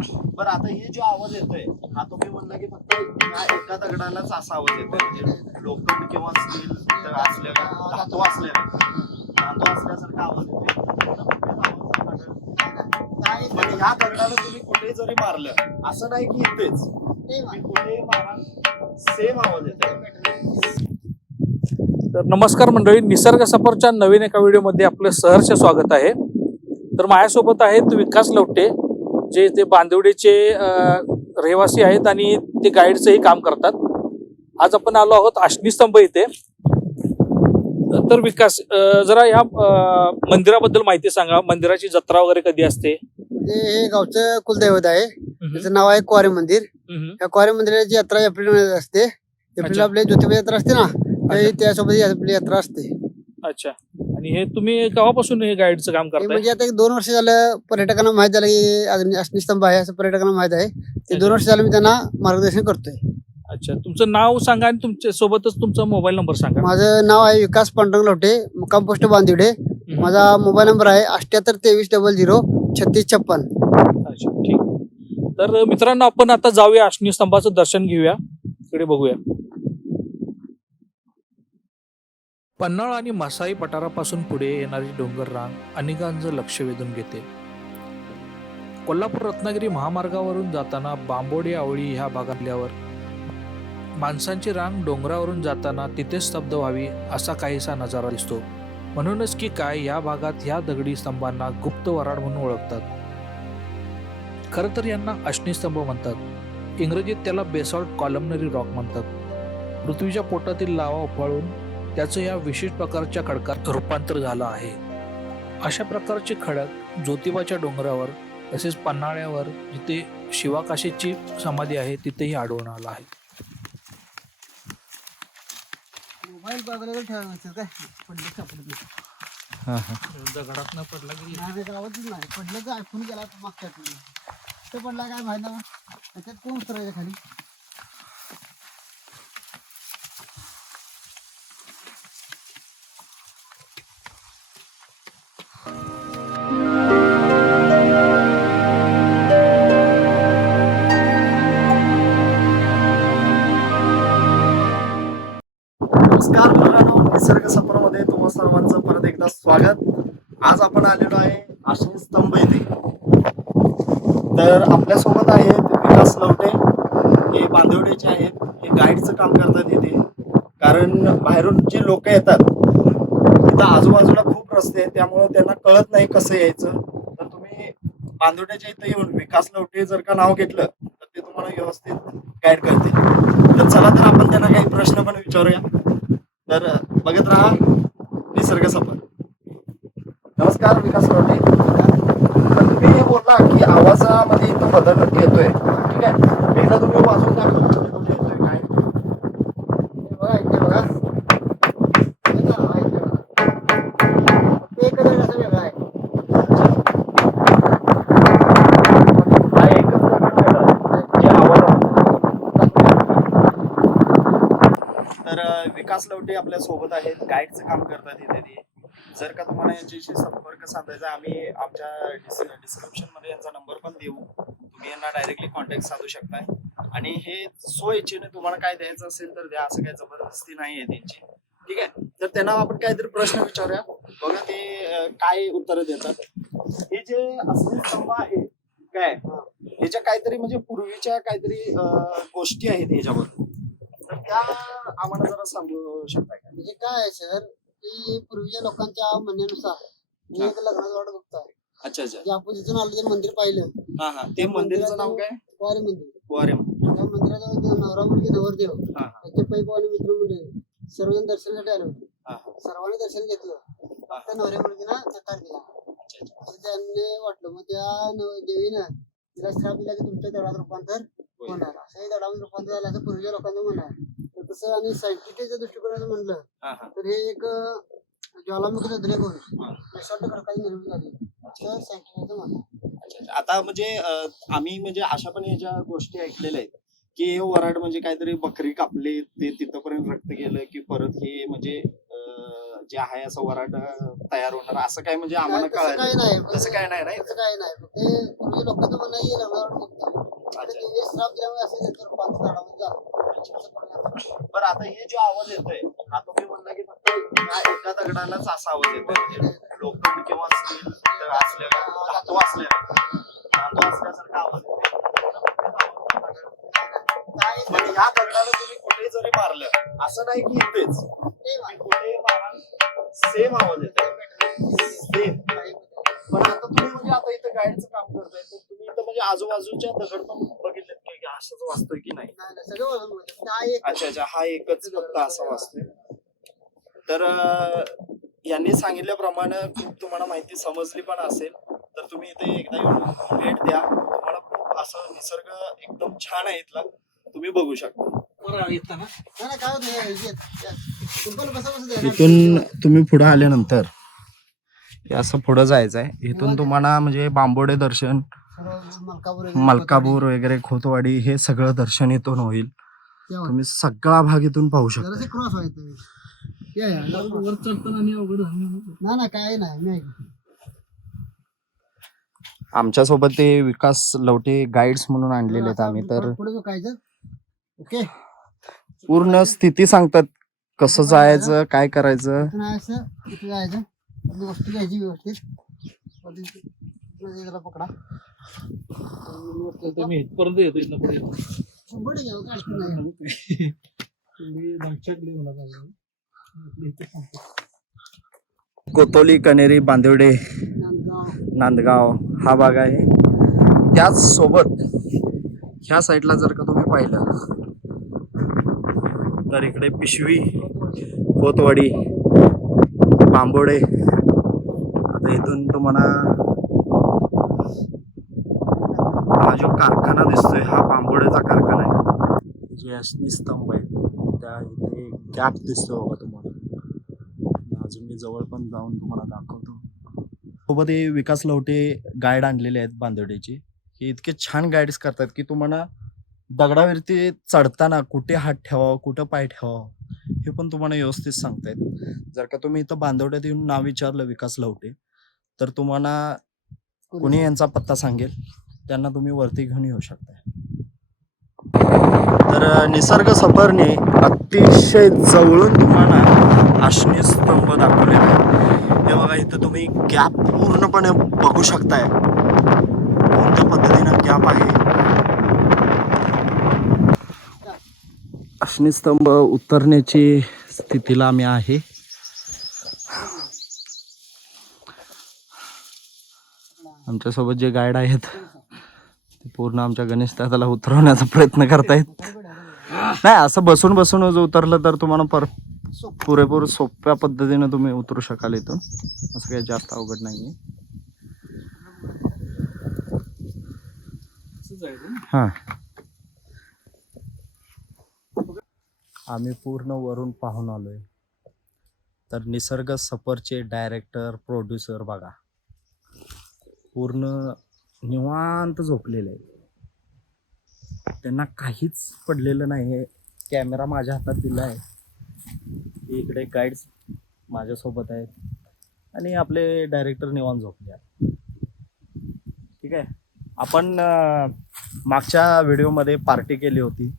बरं आता हे जो आवाज येतोय हा तुम्ही म्हणला की फक्त या एका दगडालाच असा आवाज येतोय. म्हणजे लोखंड किंवा स्टील तर असलेला धातू असलेला. धातू असल्यासारखा आवाज येतोय. म्हणजे ह्या दगडाला तुम्ही कुठे जरी मारलं असं नाही की इथेच. कुठेही मारा सेम आवाज येतोय. तर नमस्कार मंडळी निसर्ग सफरच्या नवीन एका व्हिडिओमध्ये आपलं सहर्ष स्वागत आहे. तर माझ्यासोबत आहेत विकास लवटे जे ते बांदिवडीचे रहिवासी आहेत आणि ते गाईडचंही काम करतात. आज आपण आलो आहोत आशनी स्तंभ इथे. तर विकास जरा या अं, मंदिराबद्दल माहिती सांगा. मंदिराची जत्रा वगैरे कधी असते? म्हणजे हे गावचं कुलदैवत आहे. त्याचं नाव आहे क्वारे मंदिर. या क्वारे मंदिराची यात्रा एप्रिल महिन्यात असते. एप्रिल आपली ज्योतिबा यात्रा असते ना त्यासोबत आपली यात्रा असते. अच्छा. आणि हे तुम्ही केव्हापासून हे गाईडचं काम करताय? म्हणजे आता एक दोन वर्ष झालं पर्यटकांना माहीत झालं की अग्नि अग्निस्तंभ आहे असं पर्यटकांना माहीत आहे. ते दोन वर्ष झालं मी त्यांना मार्गदर्शन करतोय. अच्छा तुमचं नाव सांगा आणि तुमच्या सोबतच तुमचा मोबाईल नंबर सांगा. माझं नाव आहे विकास पांडुरंग लवटे मुक्काम पोस्ट बांदिवडे. माझा मोबाईल नंबर आहे अठ्याहत्तर तेवीस डबल झिरो छत्तीस छप्पन. अच्छा ठीक. तर मित्रांनो आपण आता जाऊया अश्नी स्तंभाचं दर्शन घेऊया. इकडे बघूया. पन्हाळ आणि मसाई पठारापासून पुढे येणारी डोंगर रांग अनेकांचं लक्ष वेधून घेते. कोल्हापूर रत्नागिरी महामार्गावरून जाताना बांबोडी आवळी ह्या भागातल्यावर माणसांची रांग डोंगरावरून जाताना तिथे स्तब्ध व्हावी असा काहीसा नजारा दिसतो. म्हणूनच की काय या भागात ह्या दगडी स्तंभांना गुप्त वराड म्हणून ओळखतात. खरं तर यांना अश्निस्तंभ म्हणतात. इंग्रजीत त्याला बेसॉल्ट कॉलमनरी रॉक म्हणतात. पृथ्वीच्या पोटातील लावा उफाळून त्याचं या विशिष्ट प्रकारच्या खडकात रूपांतर झालं आहे. अशा प्रकारचे खडक ज्योतिबाच्या डोंगरावर तसेच पन्हाळ्यावर जिथे शिवाकाशीची समाधी आहे तिथेही आढळून आलं आहे. मोबाईल बाजूला ठेवायचं काय? पडलं सापडत दगडात पडला की नाही गावातच नाही. पडलं तर ऐकून गेला मागच्या आठवडी ते पडला काय माहिती त्याच्यात कोण उतरायचं खाली? आपल्यासोबत आहेत विकास लवटे. हे बांधवडेचे आहेत. हे गाईडचं काम करतात इथे. कारण बाहेरून जे लोक येतात तिथं आजूबाजूला खूप रस्ते आहेत. त्यामुळं त्यांना कळत नाही कसं यायचं. तर तुम्ही बांधवड्याच्या इथं येऊन विकास लवटे जर का नाव घेतलं तर ते तुम्हाला व्यवस्थित गाईड करतील. तर चला तर आपण त्यांना काही प्रश्न पण विचारूया. तर बघत राहा निसर्ग सफर. नमस्कार विकास लवटे. बोलला की आवाजामध्ये इथं बदल येतोय. ठीक आहे? एकदा तुम्ही वाजून दाखवा. तर विकास लवटे आपल्यासोबत आहेत. गाईडचं काम करतात इथे ते. जर का तुम्हाला यांच्याशी संपर्क साधायचा आम्ही आमच्या डिस्क्रिप्शनमध्ये यांचा नंबर पण देऊ. तुम्ही यांना डायरेक्टली कॉन्टॅक्ट साधू शकताय. आणि हे सो इच्छेने तुम्हाला काय द्यायचं असेल तर द्या. असं काही जबरदस्ती नाही आहे त्यांची. ठीक आहे? तर त्यांना आपण काहीतरी प्रश्न विचारूया. बघा ते काय उत्तर देतात. हे जे असले स्तंभ आहे काय? ह्याच्या काहीतरी म्हणजे पूर्वीच्या काहीतरी गोष्टी आहेत ह्याच्यावर तर त्या आम्हाला जरा सांगू शकता का? म्हणजे काय आहे सर? की पूर्वीच्या लोकांच्या म्हणण्यानुसार मी एक लग्नाचा वाट बघतोय. अच्छा अच्छा. जे आपण आलो ते मंदिर पाहिलं. हा हा. ते मंदिराचं नाव काय? वारे मंदिर. वारे त्या मंदिराजवळ जो नवरा मुलगी नवरदेव. हा हा. त्याचे मित्र मंडळी सर्वजण दर्शनासाठी आले होते. हा हा. सर्वांनी दर्शन घेतलं. फक्त नवऱ्या मुलगीनं नकार दिला अच्छा अच्छा. असं त्यांनी वाटलं. मग त्या नव- देवीनं तिला श्राप दिला की तुमच्या दडात रूपांतर होणार. असंही दडात रूपांतर झालं असं पूर्वीच्या लोकांचं म्हणणं आहे. तर तसं आणि सायंटिफिकच्या दृष्टिकोनाचं म्हणलं हा हा. तर हे एक अं, ज्वालामुखीचा झाली असं सायंटिफिकचं म्हणणं. आहे. आता म्हणजे अ, आम्ही म्हणजे अशा पण ह्याच्या गोष्टी ऐकलेल्या आहेत की हे वराड म्हणजे काहीतरी बकरी कापली ते तिथपर्यंत रक्त गेलं की परत हे म्हणजे अ, जे आहे असं वराड अ, तयार होणार. असं काय म्हणजे आम्हाला तसं कळालं नाही. तसं काय नाही नाही? तसं काही नाही. फक्त ते पूर्वी लोकांचं म्हणणं आहे की लग्नावर मुक्त श्राप दिल्यामुळे असं त्याचं रूपांतर झाडामध्ये झालं. असं परिणाम झाला. बरं आता हे जो आवाज येतोय हा तुम्ही म्हणला की एका दगडालाच असा आवाज म्हणजे लोखंड किंवा स्टील असल्या धातू असल्या धातू असल्यासारखा आवाज पण ह्या दगडाला तुम्ही कुठेही जरी मारलं असं नाही की इथेच. कुठेही मारा सेम आवाज सेम पण आता तुम्ही म्हणजे आता इथं गाईडचं काम करताय तर तुम्ही इथं म्हणजे आजूबाजूच्या दगड पण बघितलेत का असंच वाचतोय की नाही? हा अच्छा अच्छा हा एकच फक्त असा वाचतोय. तर यांनी सांगितल्याप्रमाणे खूप तुम्हाला माहिती समजली पण असेल तर तुम्ही इथे एकदा येऊन भेट द्या. तुम्हाला खूप असं निसर्ग एकदम छान आहे इथला. तुम्ही बघू शकता. इथून तुम्ही पुढे आल्यानंतर हे असं पुढं जायचं आहे इथून तुम्हाला म्हणजे बांबोडे दर्शन मलकापूर वगैरे मलकापूर वगैरे खोतवाडी हे सगळं दर्शन इथून होईल. तुम्ही सगळा भाग इथून पाहू शकता. या वर चढताना आणि अवघड नाही ना काय नाही मी ऐकलं. आमच्यासोबत ते विकास लवटे गाईड्स म्हणून आणलेले आहेत आम्ही तर पुढे जो कायचं ओके. पूर्ण स्थिती सांगतात कसं जायचं. काय करायचं? इथून आहे असं इथे जायचं. आपली वस्तू घ्यायची व्यवस्थित. वरती त्याला पकडा. मी इथपर्यंत येतो पुढे येतो. शंभर टक्के काय अडचण नाही. तुम्ही धमच्याकले मला काय आपल्या इथे सांगतो. कोतोली कनेरी बांदिवडे नांदगाव. हा भाग आहे. त्याच सोबत ह्या साईडला जर का तुम्ही पाहिलं तर इकडे पिशवी कोतवाडी बांबोडे. आता इथून तुम्हाला हा जो कारखाना दिसतोय हा बांबोडेचा कारखाना आहे. जे अश्नी स्तंभ आहे त्या इथे गॅप दिसतो बघा जवळ पण जाऊन तुम्हाला दाखवतो. सोबत हे विकास लवटे गाईड आणलेले आहेत बांदवड्याचे हे इतके छान गाईड्स करतात की तुम्हाला दगडावरती चढताना कुठे हात ठेवावं कुठं पाय ठेवावं हे पण तुम्हाला व्यवस्थित सांगतायत. जर का तुम्ही इथं बांदवड्यात येऊन नाव विचारलं विकास लवटे तर तुम्हाला कोणी यांचा पत्ता सांगेल. त्यांना तुम्ही वरती घेऊन येऊ शकता तर निसर्ग सफरने अतिशय जवळून तुम्हाला अश्नी स्तंभ दाखवलेला आहे हे बघा इथं तुम्ही गॅप पूर्णपणे बघू शकताय. कोणत्या पद्धतीनं गॅप आहे? अग्निस्तंभ उतरण्याची स्थितीला आम्ही आहे. आमच्यासोबत जे गाईड आहेत ते पूर्ण आमच्या गणेश दादाला उतरवण्याचा प्रयत्न करतायत. नाही असं बसून बसून जर उतरलं तर तुम्हाला पर पुरेपूर सोप्या पद्धतीने तुम्ही उतरू शकाल इथून. असं काही जास्त अवघड नाहीये. आहे हा. आम्ही पूर्ण वरून पाहून आलोय. तर निसर्ग सफरचे डायरेक्टर प्रोड्युसर बघा. पूर्ण निवांत झोपलेले आहेत. त्यांना काहीच पडलेलं नाही आहे कॅमेरा माझ्या हातात दिला आहे. इकडे गाईड्स माझ्यासोबत आहेत. आणि आपले डायरेक्टर निवान झोपले आहेत. ठीक आहे? आपण मागच्या व्हिडिओमध्ये पार्टी केली होती.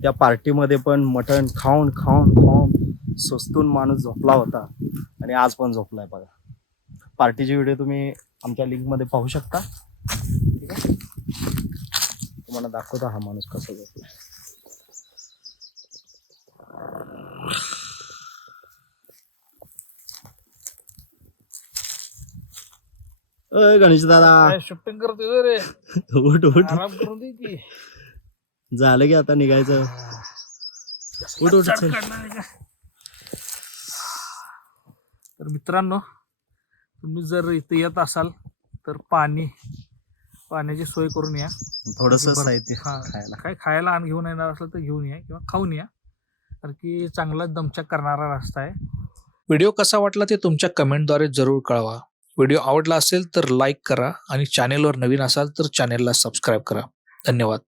त्या पार्टीमध्ये पण मटण खाऊन खाऊन खाऊन स्वस्तून माणूस झोपला होता. आणि आज पण झोपला आहे बघा पार्टीची व्हिडिओ तुम्ही आमच्या लिंकमध्ये पाहू शकता. ठीक आहे? तुम्हाला दाखवता हा माणूस कसा झोपलाय अय गणेश दादा. काय शूटिंग करते रे? उठ उठ. आराम करून दे की. झालं की आता निघायचं. उठ उठ चल. तर मित्रांनो तुम्ही जर इथे येत असाल तर पाणी पाण्याची सोय करून या. थोडस बरं. साहित्य हा. खायला. काय खायला आण घेऊन येणार असलं तर घेऊन या किंवा खाऊन या. कारण की चांगला दमचक करणारा रस्ता आहे. व्हिडिओ कसा वाटला ते तुमच्या कमेंटद्वारे जरूर कळवा. व्हिडिओ आवडला असेल तर लाईक करा आणि चॅनेलवर नवीन असाल तर चॅनेलला सबस्क्राईब करा. धन्यवाद.